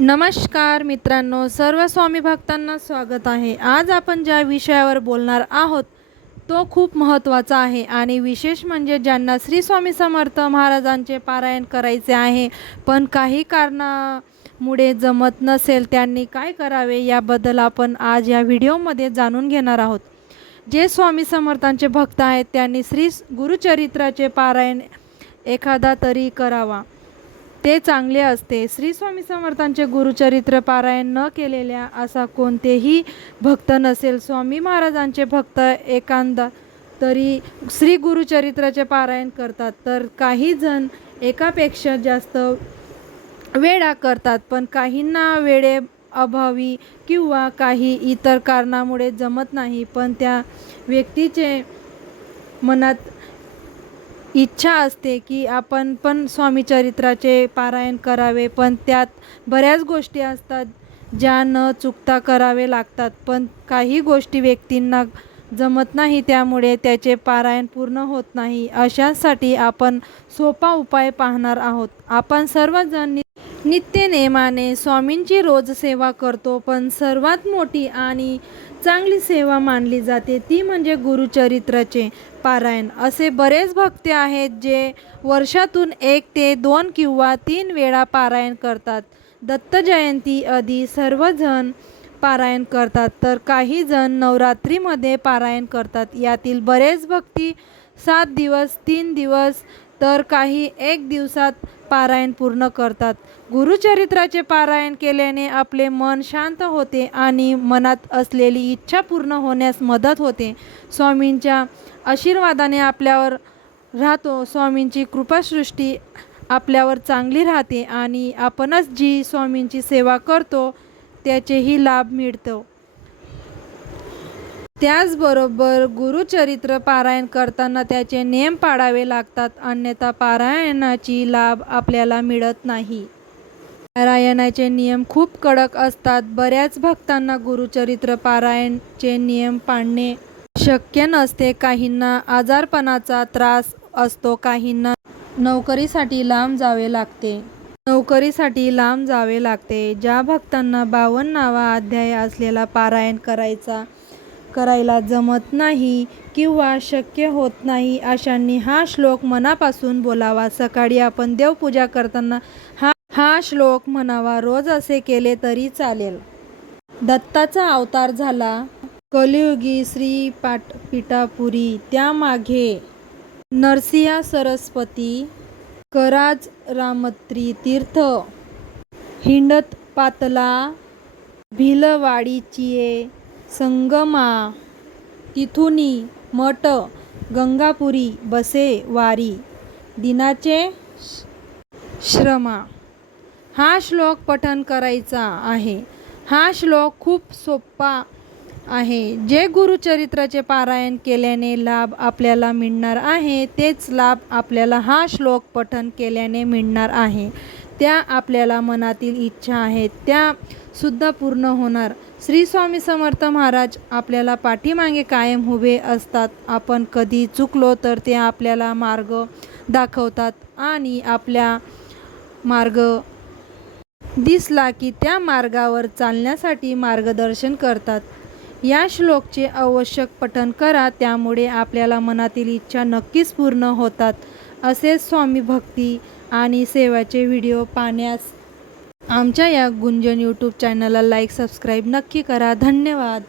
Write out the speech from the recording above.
नमस्कार मित्रांनो, सर्व स्वामी भक्तांना स्वागत आहे। आज आपण ज्या विषयावर बोलणार आहोत तो खूप महत्त्वाचा आहे आणि विशेष म्हणजे ज्यांना श्री स्वामी समर्थ महाराजांचे पारायण करायचे आहे पण काही कारणामुळे जमत नसेल, त्यांनी काय करावे याबद्दल आपण आज या व्हिडिओमध्ये जाणून घेणार आहोत। जे स्वामी समर्थांचे भक्त आहेत त्यांनी श्री गुरुचरित्राचे पारायण एखादा तरी करावा, ते चांगले असते। श्री स्वामी समर्थांचे गुरुचरित्र पारायण न केलेल्या असा कोणतेही भक्त नसेल। स्वामी महाराजांचे भक्त एखादा तरी श्री गुरुचरित्राचे पारायण करतात, तर काही जण एकापेक्षा जास्त वेळा करतात, पण काहींना वेळे अभावी किंवा काही इतर कारणामुळे जमत नाही। पण त्या व्यक्तीचे मनात इच्छा असते की आपण पण स्वामी चरित्राचे पारायण करावे, पण त्यात बऱ्याच गोष्टी असतात ज्या न चुकता करावे लागतात, पण काही गोष्टी व्यक्तींना जमत नाही, त्यामुळे त्याचे पारायण पूर्ण होत नाही। अशासाठी आपण सोपा उपाय पाहणार आहोत। आपण सर्वजण नित्यनेमाने स्वामींची रोज सेवा करतो, पण सर्वात मोठी आणि चांगली सेवा मानली जाते ती म्हणजे गुरुचरित्राचे पारायण। असे बरेच भक्त आहेत जे वर्षातून 1 ते 2 किंवा 3 वेळा पारायण करतात। दत्त जयंती आधी सर्वजण पारायण करतात, तर काही जण नवरात्रीमध्ये पारायण करतात। यातील बरेच भक्ती 7 दिवस, 3 दिवस, तर काही 1 दिवसात पारायण पूर्ण करतात। गुरुचरित्राचे पारायण केल्याने आपले मन शांत होते आणि मनात असलेली इच्छा पूर्ण होण्यास मदत होते। स्वामींच्या आशीर्वादाने आपल्यावर राहतो, स्वामींची कृपासृष्टी आपल्यावर चांगली राहते आणि आपणच जी स्वामींची सेवा करतो त्याचेही लाभ मिळतो। त्याचबरोबर गुरुचरित्र पारायण करताना त्याचे नियम पाळावे लागतात, अन्यथा पारायणाची लाभ आपल्याला मिळत नाही। पारायणाचे नियम खूप कडक असतात। बऱ्याच भक्तांना गुरुचरित्र पारायणचे नियम पाळणे शक्य नसते। काहींना आजारपणाचा त्रास असतो, काहींना नोकरीसाठी लांब जावे लागते। ज्या भक्तांना 52वा अध्याय असलेला पारायण करायला जमत नाही किंवा शक्य होत नाही, अशांनी हा श्लोक मनापासून बोलावा। सकाळी आपण देवपूजा करताना हा श्लोक म्हणावा, रोज असे केले तरी चालेल। दत्ताचा अवतार झाला कलियुगी श्री पीठापुरी, त्यामागे नरसिंह सरस्वती, कराज रामत्री तीर्थ, हिंडत पातला भिलवाडीचिये संगमा, तिथुनी मठ गंगापुरी बसे वारी, दिनाचे श्रमा। हा श्लोक पठण करायचा आहे। हा श्लोक खूप सोपा आहे। जे गुरुचरित्राचे पारायण केल्याने लाभ आपल्याला मिळणार आहे, तेच लाभ आपल्याला हा श्लोक पठण केल्याने मिळणार आहे। त्या आपल्याला मनातील इच्छा आहेत त्या सुद्धा पूर्ण होणार। श्री स्वामी समर्थ महाराज आपल्याला पाठीमागे कायम उभे असतात। आपण कधी चुकलो तर ते आपल्याला मार्ग दाखवतात आणि आपल्या मार्ग दिसला की त्या मार्गावर चालण्यासाठी मार्गदर्शन करतात। या श्लोकचे आवश्यक पठण करा, त्यामुळे आपल्याला मनातील इच्छा नक्कीच पूर्ण होतात। असेच स्वामी भक्ती आणि सेवाचे व्हिडिओ पाहण्यास आमच्या या गुंजन यूट्यूब चॅनलला लाईक, सबस्क्राईब नक्की करा। धन्यवाद।